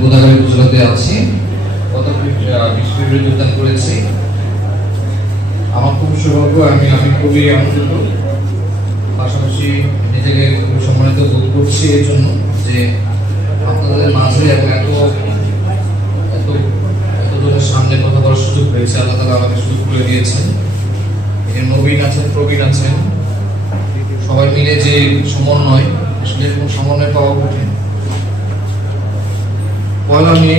গোদাগাড়ি উপজেলাতে আছি গত বিশ ফেব্রুয়ারি যোগদান করেছি। আমার খুব সৌভাগ্য, আমি আমি খুবই আনন্দিত। পাশাপাশি নিজেকে খুবই সম্মানিত বোধ করছি এর জন্য যে আপনাদের মাঝে এত এত এত এত জনের সামনে কথা বলার সুযোগ পেয়েছে আল্লাহ তালা আমাকে সুযোগ করে দিয়েছেন। এখানে নবীন আছেন, প্রবীণ আছেন, সবাই মিলে যে সমন্বয়, আসলে সমন্বয় পাওয়া কঠিন। পয়লা মে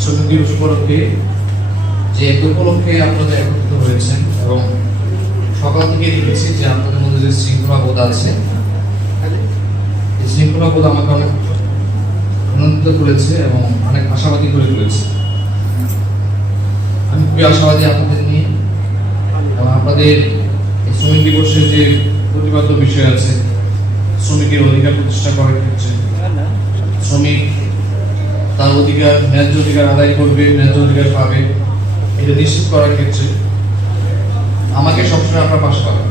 শ্রমিক দিবস উপলক্ষে যে উপলক্ষে আপনারা একত্রিত হয়েছেন এবং সকাল থেকে দেখেছি যে আপনাদের মধ্যে যে শৃঙ্খলা বোধ আছে, এই শৃঙ্খলা বোধ আমাকে অনেক আনন্দিত করেছে এবং অনেক আশাবাদী করে তুলেছে। আমি খুবই আশাবাদী আপনাদের নিয়ে এবং আপনাদের শ্রমিক দিবসের যে প্রতিবাদ্য বিষয় আছে, শ্রমিকের অধিকার প্রতিষ্ঠা করার ক্ষেত্রে, শ্রমিক তার অধিকার, ন্যায্য অধিকার আদায় করবে, ন্যায্য অধিকার পাবে। এটা নিশ্চিত করার ক্ষেত্রে আমাকে সবসময় আপনার পাশ পাবেন।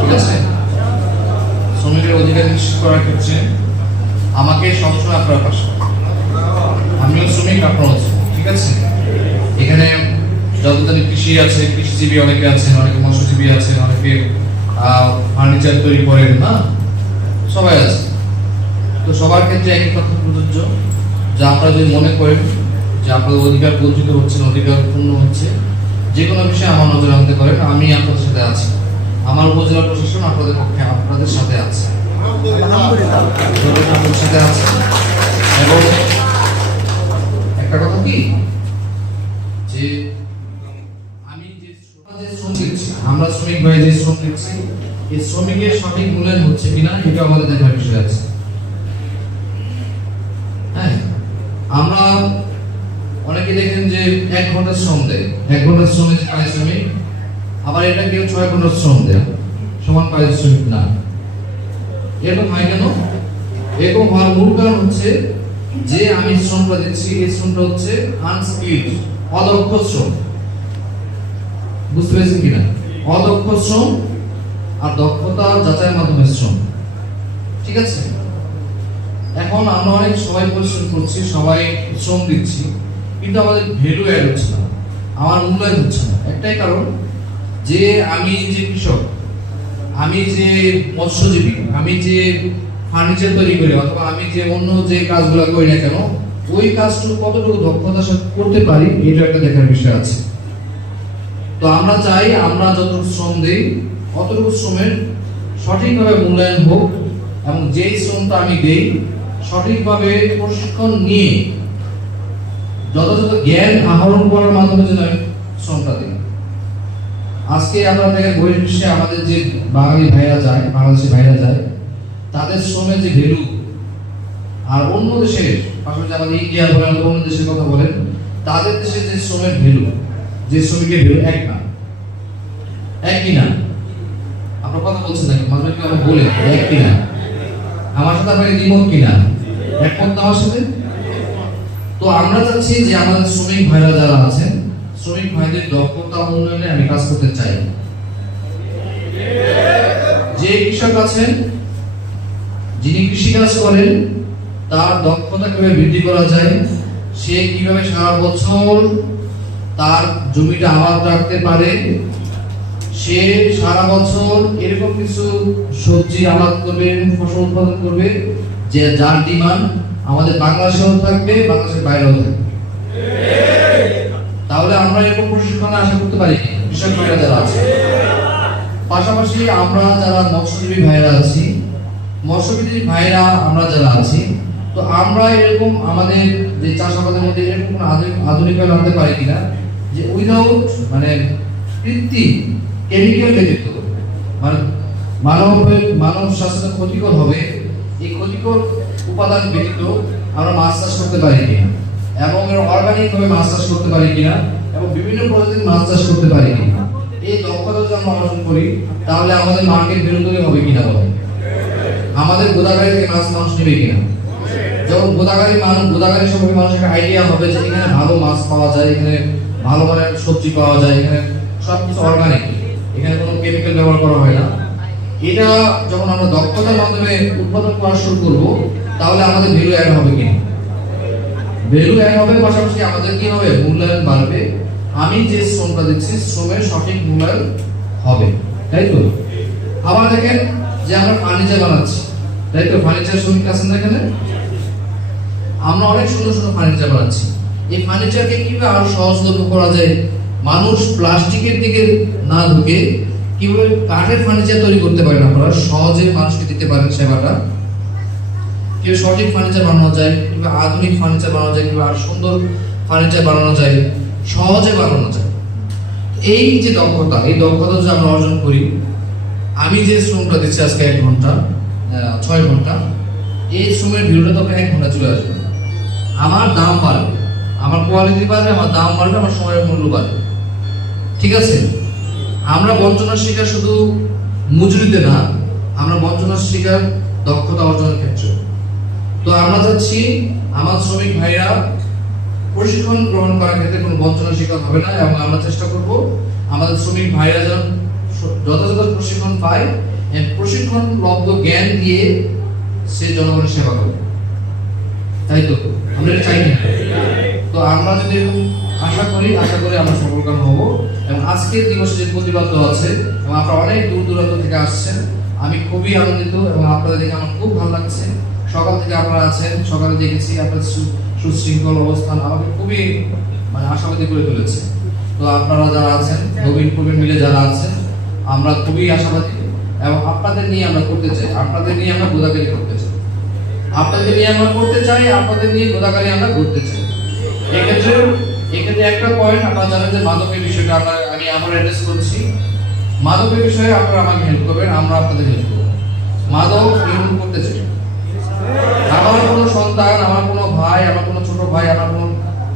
ঠিক আছে? শ্রমিকের অধিকার নিশ্চিত করার ক্ষেত্রে আমাকে সবসময় আপনার পাশ। পাবেন। আমিও শ্রমিক, আপনারও ঠিক আছে? এখানে যতদিন কৃষি আছে, কৃষিজীবী অনেকে আছেন, অনেকে মৎস্যজীবী আছেন, অনেকে ফার্নিচার তৈরি করেন, না? সবাই আছে। তো সবার ক্ষেত্রে একই কথা প্রযোজ্য, যে আপনারা যদি মনে করেন যে আপনাদের অধিকার বঞ্চিত হচ্ছেন অধিকার পূর্ণ হচ্ছে, যে কোনো বিষয়ে আমার নজর আনতে পারেন, আমি আপনাদের সাথে আছি। আমার উপজেলা প্রশাসন আপনাদের পক্ষে, আপনাদের সাথে আছে। আপনাদের সাথে আছে। এবং একটা কথা কি? যে আমি যে শ্রম দিচ্ছি আমরা শ্রমিক ভাই যে শ্রম দিচ্ছি এই শ্রমিকের সঠিক মূল্যায়ন হচ্ছে কিনা, এটা আমাদের দেখার বিষয় আছে হ্যাঁ আমরা অনেকে দেখেন যে এক ঘণ্টা শ্রম দেয়। এক ঘণ্টা শ্রমে যে পারিশ্রমিক আবার এটা কেউ ছয় ঘণ্টা শ্রম দেয়। সমান পারিশ্রমিক না। এরকম হয় কেন? এরকম হওয়ার মূল কারণ হচ্ছে যে আমি শ্রমটা দিচ্ছি, এই শ্রমটা হচ্ছে আনস্কিল্ড অদক্ষ শ্রম। বুঝতে পেরেছেন কিনা? অদক্ষ শ্রম আর দক্ষতা যাচাইয়ের মাধ্যমে শ্রম। ঠিক আছে? এখন আমরা অনেক সবাই পরিশ্রম করছি, সবাই শ্রম দিচ্ছি। কিন্তু আমাদের ভ্যালু অ্যাড হচ্ছে না। আমার মূল্যায়ন হচ্ছে না। একটাই কারণ যে আমি যে কৃষক, আমি যে মৎস্যজীবী, আমি যে ফার্নিচার তৈরি করি অথবা আমি যে অন্য যে কাজগুলো করি না কেন, ওই কাজটুকু কতটুকু দক্ষতার সাথে করতে পারি এটা একটা দেখার বিষয় আছে। তো আমরা চাই, আমরা যতটুকু শ্রম দিই, অতটুকু শ্রমের সঠিকভাবে মূল্যায়ন হোক এবং যেই শ্রমটা আমি দেই, সঠিকভাবে প্রশিক্ষণ নিয়ে যথাযথ জ্ঞান আহরণ করার মাধ্যমে যেন শ্রমটা দিই। আজকে আমরা দেখেন বহির্বিশ্বে আমাদের যে বাঙালি ভাইরা যায়, বাংলাদেশি ভাইরা যায়, তাদের শ্রমের যে ভ্যালু আর অন্য দেশের, পাশাপাশি আমাদের ইন্ডিয়া বলেন অন্য দেশের কথা বলেন, তাদের দেশে যে শ্রমের ভ্যালু যে শ্রমিকের ভ্যালু এক না। একই না। আপনার কথা বলছেন নাকি? মাঝে কি আমরা বলে? এক কিনা আমার সাথে আপনাকে দ্বিমত কিনা একমত না আমার সাথে? তো আমরা চাচ্ছি যে আমাদের শ্রমিক ভাইরা যারা আছেন, শ্রমিক ভাইদের দক্ষতা উন্নয়নে আমি কাজ করতে চাই। যে কৃষক আছেন, যিনি কৃষিকাজ করেন, তার দক্ষতা কীভাবে বৃদ্ধি করা যায়, সে কীভাবে সারা বছর তার জমিটা আবাদ রাখতে পারে, সে সারা বছর এরকম কিছু সবজি আবাদ করবে, ফসল উৎপাদন করবে, যে যার ডিমান্ড আমাদের বাংলাদেশেও থাকবে, বাংলাদেশের বাইরেও থাকবে। তাহলে আমরা এরকম প্রশিক্ষণে আশা করতে পারি, কৃষক ভাইরা যারা আছে। পাশাপাশি আমরা যারা মৎস্যজীবী ভাইরা আছি, মৎস্যজীবী ভাইরা আমরা যারা আছি, তো আমরা এরকম আমাদের যে চাষাবাদের মধ্যে এরকম আধুনিক আনতে পারি কিনা, যে উইদাউট মানে কৃত্রিম কেমিক্যাল ব্যতীত মানে মানব মানব স্বাস্থ্য ক্ষতিকর হবে, এই ক্ষতিকর উপাদান ব্যতীত আমরা মাছ চাষ করতে পারি কিনা? এবং অর্গানিক ভাবে মাছ চাষ করতে পারি কিনা? এবং বিভিন্ন প্রজাতির মাছ চাষ করতে পারি কিনা? এই দক্ষতা যদি আমরা অর্জন করি, তাহলে আমাদের মার্কেট বিনোদনী হবে কিনা বলে? আমাদের গোদাগাড়ি থেকে মাছ মানুষ নেবে কিনা? যখন গোদাগাড়ি মানুষ গোদাগাড়ি সম্পর্কে মানুষের আইডিয়া হবে যে এখানে ভালো মাছ পাওয়া যায়, এখানে ভালো মানের সবজি পাওয়া যায়, এখানে সবকিছু অর্গানিক এখানে কোনো কেমিক্যাল ব্যবহার করা হয় না। এটা যখন আমরা দক্ষতার মাধ্যমে উৎপাদন করা শুরু করব তাহলে আমাদের ভ্যালু অ্যাড হবে কি? ভ্যালু অ্যাড হবে পাশাপাশি আমাদের কি হবে? মূল্যায়ন বাড়বে। আমি যে শ্রমটা দিচ্ছি, শ্রমের সঠিক মূল্যায়ন হবে। তাই তো? আবার দেখেন যে আমরা ফার্নিচার বানাচ্ছি। তাই তো? ফার্নিচার শ্রমিক আছেন না এখানে? আমরা অনেক সুন্দর সুন্দর ফার্নিচার বানাচ্ছি। এই ফার্নিচারকে কীভাবে আরও সহজলভ্য করা যায়? মানুষ প্লাস্টিকের দিকে না ঢুকে কীভাবে কাঠের ফার্নিচার তৈরি করতে পারেন আপনারা? সহজে মানুষকে দিতে পারেন সেবাটা। কীভাবে সঠিক ফার্নিচার বানানো যায় কীভাবে আধুনিক ফার্নিচার বানানো যায় কীভাবে আরও সুন্দর ফার্নিচার বানানো যায়, সহজে বানানো যায়। এই যে দক্ষতা, এই দক্ষতা যদি আমরা অর্জন করি, আমি যে শ্রমটা দিচ্ছি আজকে এক ঘণ্টা ছয় ঘণ্টা, এই শ্রমের ভিডিওটা তখন এক ঘণ্টা চলে আসবে। আমার দাম বাড়বে, আমার কোয়ালিটি বাড়বে, আমার দাম বাড়বে, আমার সময়ের মূল্য বাড়বে। ঠিক আছে? আমরা বঞ্চনার শিকার শুধু মজুরিতে না, আমরা বঞ্চনার শিকার দক্ষতা অর্জনের ক্ষেত্রে। তো আমরা চাচ্ছি আমার শ্রমিক ভাইরা প্রশিক্ষণ গ্রহণ করার ক্ষেত্রে কোনো বঞ্চনার শিকার হবে না এবং আমরা চেষ্টা করব আমাদের শ্রমিক ভাইরা যেন যথাযথ প্রশিক্ষণ পায় প্রশিক্ষণ লব্ধ জ্ঞান দিয়ে সে জনগণের সেবা করবে। তাই তো? আমরা চাই না তো আমরা যদি আশা করি আশা করি আমরা সফলকাম হব এবং আজকের দিবসে যে প্রতিবাদ আছে এবং আপনারা অনেক দূর দূরান্ত থেকে আসছেন, আমি খুবই আনন্দিত এবং আপনাদের দেখে আমার খুব ভালো লাগছে। সকাল থেকে আপনারা আছেন, সকালে দেখেছি আপনার সুশৃঙ্খল অবস্থান আমাকে খুবই মানে আশাবাদী করে তুলেছে। তো আপনারা যারা আছেন, নবীন প্রবীণ মিলে যারা আছেন, আমরা খুবই আশাবাদী এবং আপনাদের নিয়ে আমরা করতে চাই। আপনাদের নিয়ে আমরা গোদাগারি করতে চাই। আপনাদের নিয়ে আমরা করতে চাই, আপনাদের নিয়ে গোদাগারি আমরা করতে চাই। এক্ষেত্রে এক্ষেত্রে একটা পয়েন্ট আপনারা জানেন যে মাদকের বিষয়টা আমরা, আমি আমার অ্যাড্রেস করছি। মাদকের বিষয়ে আপনারা আমাকে হেল্প করবেন, আমরা আপনাদের হেল্প করব। মাদক নির্মূল করতে চাই। আমার কোনো সন্তান, আমার কোনো ভাই, আমার কোনো ছোট ভাই, আমার কোনো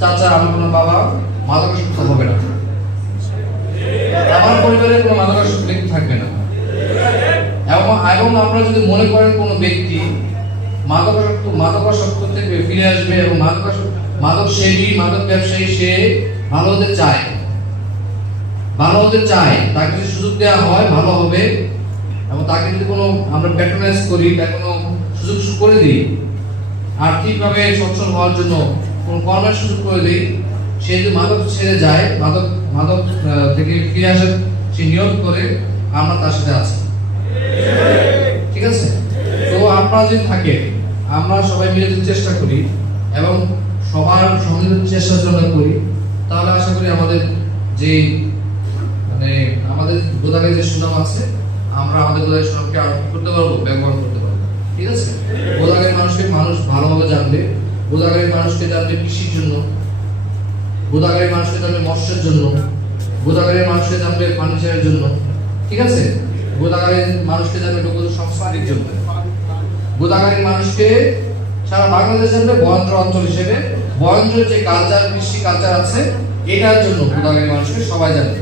চাচা, আমার কোনো বাবা মাদকাসক্ত হবে না। আমার পরিবারে কোনো মাদকাসক্ত ব্যক্তি থাকবে না। এবং এবং আপনারা যদি মনে করেন কোনো ব্যক্তি মাদকাসক্ত মাদকাসক্ত থেকে ফিরে আসবে এবং মাদকাসক্ত, মাদক সেবী, মাদক ব্যবসায়ী সে ভালো হতে চায়, ভালো হতে চায়, তাকে যদি সুযোগ দেওয়া হয়, ভালো হবে। এবং তাকে যদি কোনো আমরা প্যাট্রোনাইজ করি বা কোনো সুযোগ করে দিই। আর্থিকভাবে সচ্ছল হওয়ার জন্য কোনো কর্মের সুযোগ করে দিই। সে যদি মাদক ছেড়ে যায়, মাদক মাদক থেকে ফিরে আসার সে নিয়োগ করে আমরা তার সাথে আছি। ঠিক আছে? তো আপনারা যদি থাকে, আমরা সবাই মিলে যদি চেষ্টা করি এবং সবার সহযোগিতার চেষ্টা জন্য করি, তাহলে আশা করি আমাদের যে মানে আমাদের গোদাগাড়ি যে সুনাম আছে, আমরা আমাদের গোদাগাড়ি সুনামকে আরও করতে পারব, ব্যবহার করতে ঠিক আছে? গোদাগাড়ির মানুষকে মানুষ ভালোভাবে জানবে। গোদাগাড়ির মানুষকে জানবে কৃষির জন্য। গোদাগাড়ির মানুষকে জানবে মৎস্যের জন্য। গোদাগাড়ির মানুষকে জানবে ফার্নিচারের জন্য। ঠিক আছে? গোদাগাড়ির মানুষকে জানবে লোক সংস্কৃতির জন্য। গোদাগাড়ির মানুষকে সারা বাংলাদেশ জানবে বয়ন্ত্র অঞ্চল হিসেবে। বয়ন্ত্রের যে কালচার কৃষি কালচার আছে, এটার জন্য গোদাগাড়ির মানুষকে সবাই জানবে।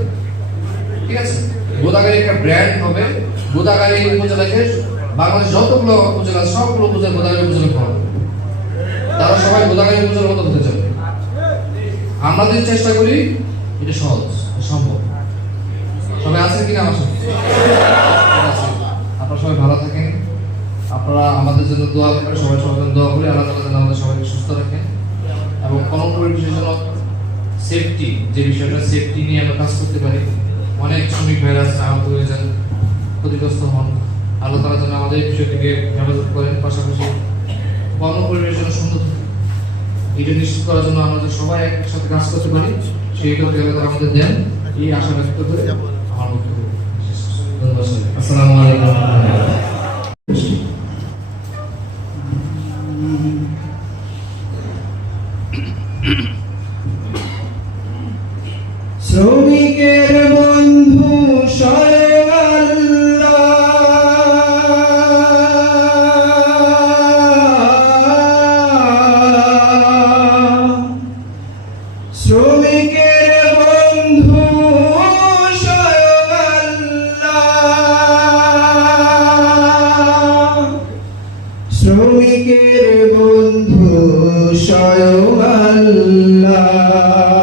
ঠিক আছে? গোদাগাড়ি একটা ব্র্যান্ড হবে। গোদাগাড়ি উপজেলাকে বাংলাদেশ যতগুলো উপজেলা সবগুলো উপজেলা গোদাগাড়ি উপজেলা হবে তারা সবাই গোদাগাড়ি উপজেলার মতো হতে চাবে আমরা যদি চেষ্টা করি, এটা সহজ সম্ভব। সবাই আছেন কিনা আমার সাথে? আপনারা সবাই ভালো থাকেন। আপনারা আমাদের জন্য দোয়া করেন সবাই সবার দোয়া করি। আল্লাহ যেন আমাদের সবাইকে সুস্থ রাখেন এবং কোনো পরিবেশের জন্য সেফটি যে বিষয়টা সেফটি নিয়ে আমরা কাজ করতে পারি। অনেক শ্রমিক ভাইরা আছে, আহত হয়ে যান, ক্ষতিগ্রস্ত হন। আল্লাহ তালা যেন আমাদের বিষয়টিকে হেফাজত করেন, পাশাপাশি কর্ম পরিবেশ জন্য সুন্দর। এটা নিশ্চিত করার জন্য আমাদের সবাই একসাথে কাজ করতে পারি, সেই কথা আমাদের দেন। এই আশা ব্যক্ত করে আমার বক্তব্য আসসালামু আলাইকুম। আল্লাহ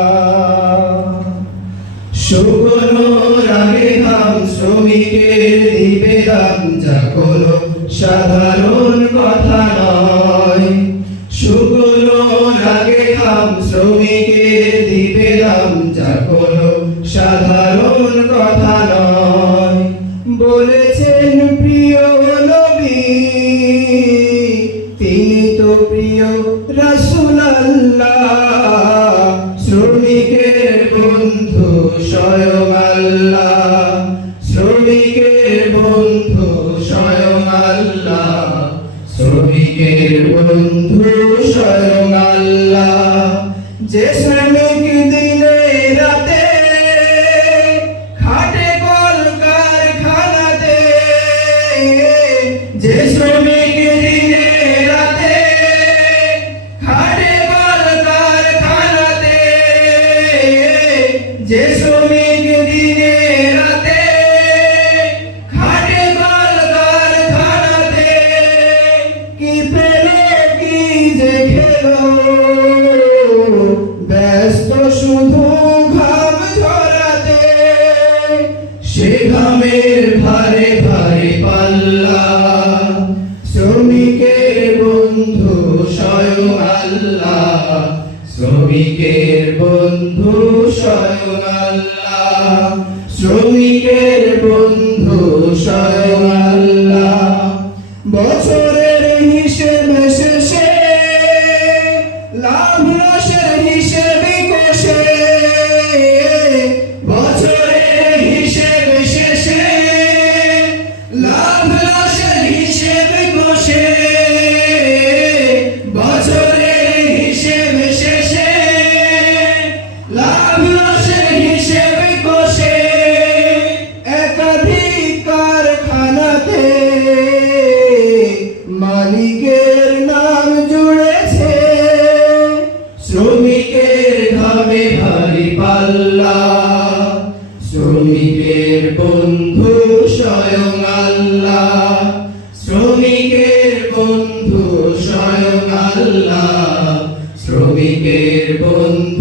শ্রমিকের বন্ধু স্বয়ং আল্লাহ। শ্রমিকের বন্ধু স্বয়ং আল্লাহ। যে and he should be শ্রমিকের বন্ধু স্বয়ং আল্লাহ। শ্রমিকের বন্ধু স্বয়ং আল্লাহ। শ্রমিকের বন্ধু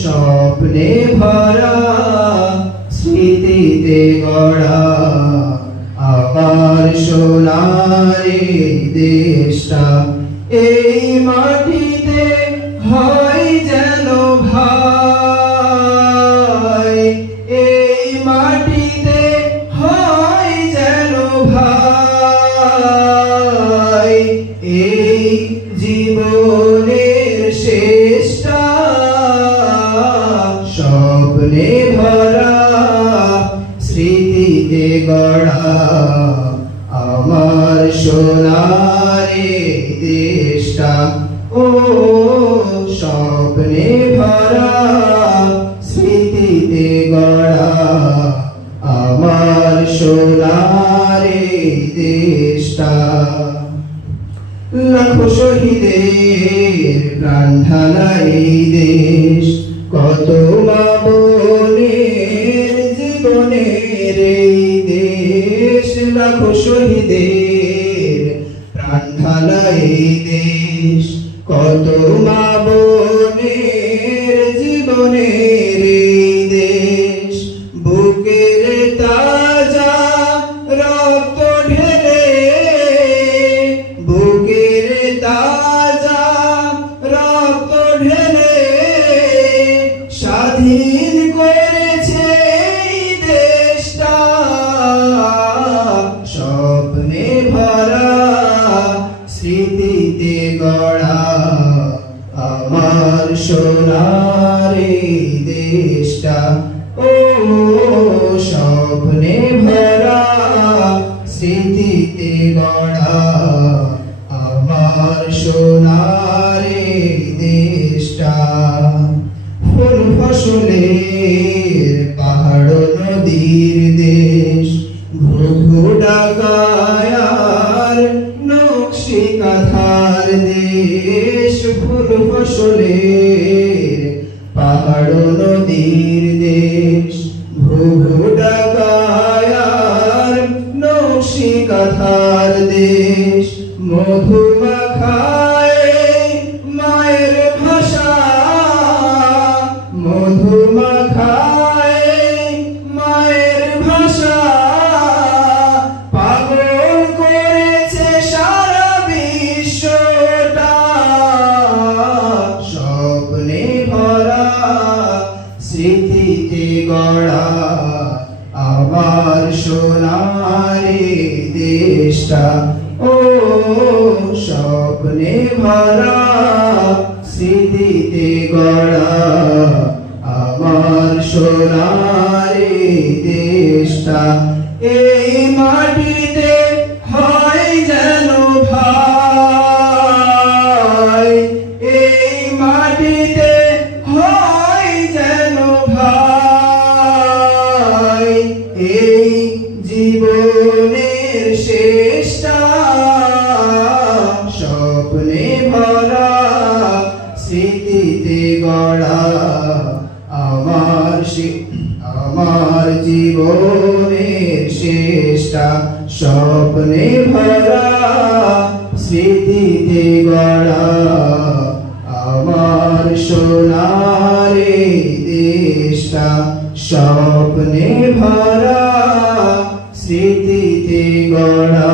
স্বপ্নে ভরা স্মৃতিতে গড়া আবার সোনারে দেশটা এই মাটিতে হয়। গড়া আমার সোনারে দেশটা ও স্বপ্নে ভরা স্মৃতিতে গড়া। আমার সোনারে দেশটা। লাখো শহীদের প্রাণ ঢালা এই লাখো শহীদের প্রাণ ঢালাই দেশ। কত মা সোনার দেশটা change. দেশটা ও স্বপ্নে ভরা স্মৃতিতে গড়া আমার সোনারে দেশটা। জীবনের শেষটা স্বপ্নে ভরা স্মৃতিতে গড়া আমার সোনারে দেশটা, স্বপ্নে ভরা স্মৃতিতে গড়া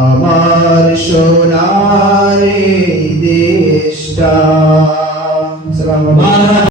আমার সোনারে দেশটা।